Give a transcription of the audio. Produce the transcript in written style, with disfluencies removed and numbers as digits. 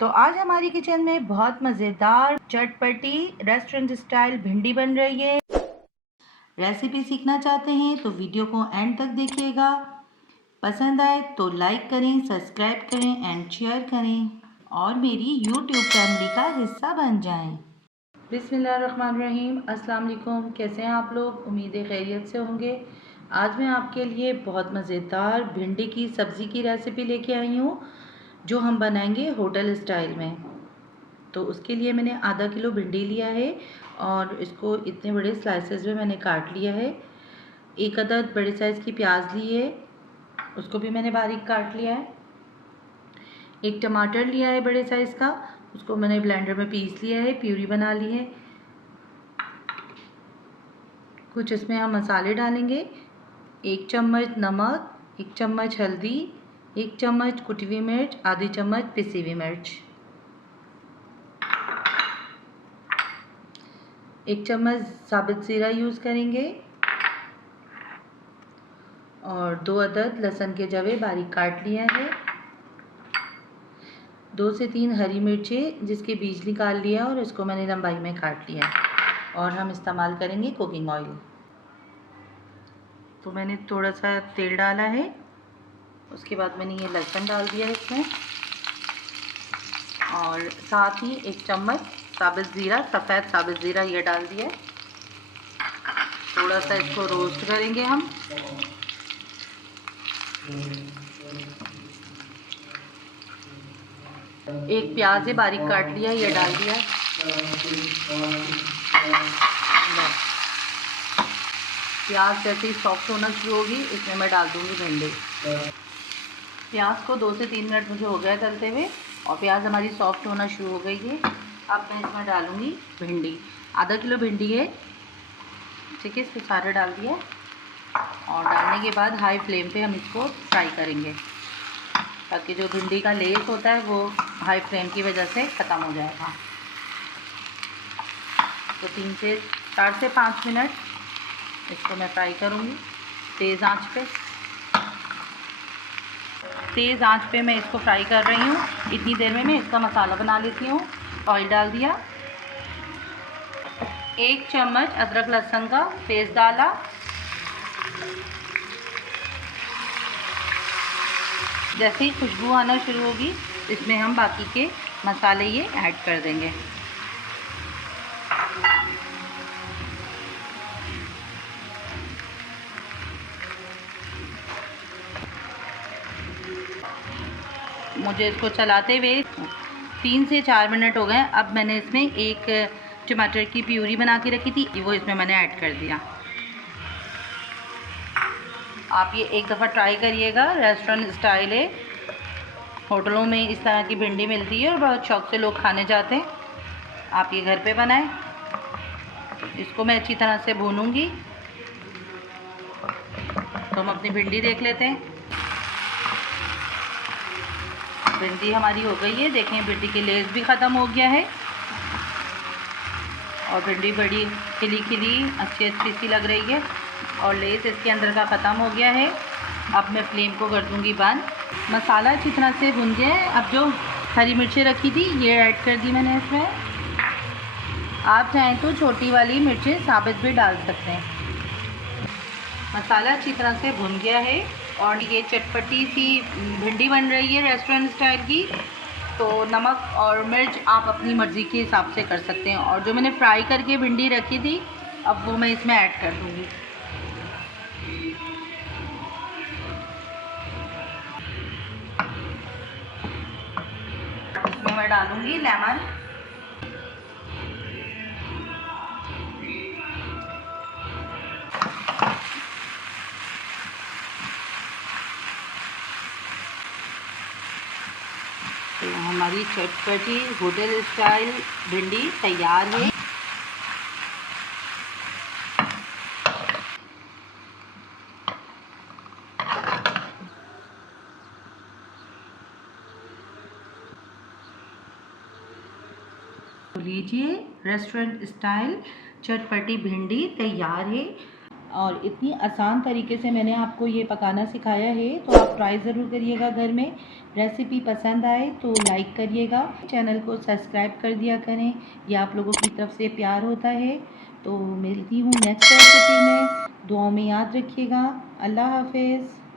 तो आज हमारी किचन में बहुत मज़ेदार चटपटी रेस्टोरेंट स्टाइल भिंडी बन रही है। रेसिपी सीखना चाहते हैं तो वीडियो को एंड तक देखिएगा। पसंद आए तो लाइक करें, सब्सक्राइब करें एंड शेयर करें और मेरी यूट्यूब फैमिली का हिस्सा बन जाएं। बिस्मिल्लाहिर्रहमानिर्रहीम। अस्सलाम वालेकुम। कैसे हैं आप लोग? उम्मीद है खैरियत से होंगे। आज मैं आपके लिए बहुत मज़ेदार भिंडी की सब्ज़ी की रेसिपी लेके आई हूँ, जो हम बनाएंगे होटल स्टाइल में। तो उसके लिए मैंने आधा किलो भिंडी लिया है और इसको इतने बड़े स्लाइसेस में मैंने काट लिया है। एक अदद बड़े साइज़ की प्याज ली है, उसको भी मैंने बारीक काट लिया है। एक टमाटर लिया है बड़े साइज़ का, उसको मैंने ब्लेंडर में पीस लिया है, प्यूरी बना ली है। कुछ इसमें हम मसाले डालेंगे। 1 चम्मच नमक, 1 चम्मच हल्दी, 1 चम्मच कुटी हुई मिर्च, आधी चम्मच पिसी हुई मिर्च, 1 चम्मच साबुत ज़ीरा यूज़ करेंगे और 2 अदद लहसुन के जवे बारीक काट लिया है। 2 से 3 हरी मिर्चें जिसके बीज निकाल लिया और इसको मैंने लंबाई में काट लिया है। और हम इस्तेमाल करेंगे कुकिंग ऑयल। तो मैंने थोड़ा सा तेल डाला है, उसके बाद मैंने ये लहसुन डाल दिया है इसमें और साथ ही 1 चम्मच साबुत ज़ीरा, सफ़ेद साबुत ज़ीरा ये डाल दिया है। थोड़ा सा इसको रोस्ट करेंगे हम। एक प्याज है बारीक काट लिया, ये डाल दिया। प्याज जैसे ही सॉफ्ट होना शुरू होगी इसमें मैं डाल दूंगी भिंडी। प्याज को 2 से 3 मिनट मुझे हो गया तलते हुए और प्याज हमारी सॉफ्ट होना शुरू हो गई है। अब मैं इसमें डालूंगी भिंडी। आधा किलो भिंडी है, ठीक है। इसको सारा डाल दिया और डालने के बाद हाई फ्लेम पे हम इसको फ्राई करेंगे, ताकि जो भिंडी का लेस होता है वो हाई फ्लेम की वजह से ख़त्म हो जाएगा। तो 4 से 5 मिनट इसको मैं फ्राई करूँगी तेज़ आंच पे। तेज़ आंच पे मैं इसको फ्राई कर रही हूँ। इतनी देर में मैं इसका मसाला बना लेती हूँ। ऑयल डाल दिया, 1 चम्मच अदरक लहसुन का पेस्ट डाला, जैसे ही खुशबू आना शुरू होगी इसमें हम बाकी के मसाले ये ऐड कर देंगे। मुझे इसको चलाते हुए 3 से 4 मिनट हो गए। अब मैंने इसमें एक टमाटर की प्यूरी बना के रखी थी, वो इसमें मैंने ऐड कर दिया। आप ये एक दफ़ा ट्राई करिएगा, रेस्टोरेंट स्टाइल है। होटलों में इस तरह की भिंडी मिलती है और बहुत शौक़ से लोग खाने जाते हैं। आप ये घर पे बनाएं। इसको मैं अच्छी तरह से भूनूंगी। तो हम अपनी भिंडी देख लेते हैं। भिंडी हमारी हो गई है, देखें भिंडी की लेस भी ख़त्म हो गया है और भिंडी बड़ी खिली खिली अच्छी सी लग रही है और लेस इसके अंदर का ख़त्म हो गया है। अब मैं फ्लेम को कर दूंगी बंद। मसाला अच्छी तरह से भुन गया है। अब जो हरी मिर्चें रखी थी ये ऐड कर दी मैंने इसमें। आप चाहें तो छोटी वाली मिर्चें साबित भी डाल सकते हैं। मसाला अच्छी तरह से भुन गया है और ये चटपटी सी भिंडी बन रही है रेस्टोरेंट स्टाइल की। तो नमक और मिर्च आप अपनी मर्ज़ी के हिसाब से कर सकते हैं। और जो मैंने फ्राई करके भिंडी रखी थी अब वो मैं इसमें ऐड कर दूँगी। इसमें मैं डालूँगी लेमन, तो हमारी चटपटी होटल स्टाइल भिंडी तैयार है। लीजिए रेस्टोरेंट स्टाइल चटपटी भिंडी तैयार है। और इतनी आसान तरीके से मैंने आपको ये पकाना सिखाया है, तो आप ट्राई ज़रूर करिएगा घर में। रेसिपी पसंद आए तो लाइक करिएगा, चैनल को सब्सक्राइब कर दिया करें, ये आप लोगों की तरफ से प्यार होता है। तो मिलती हूँ नेक्स्ट रेसिपी में, दुआओं में याद रखिएगा। अल्लाह हाफिज़।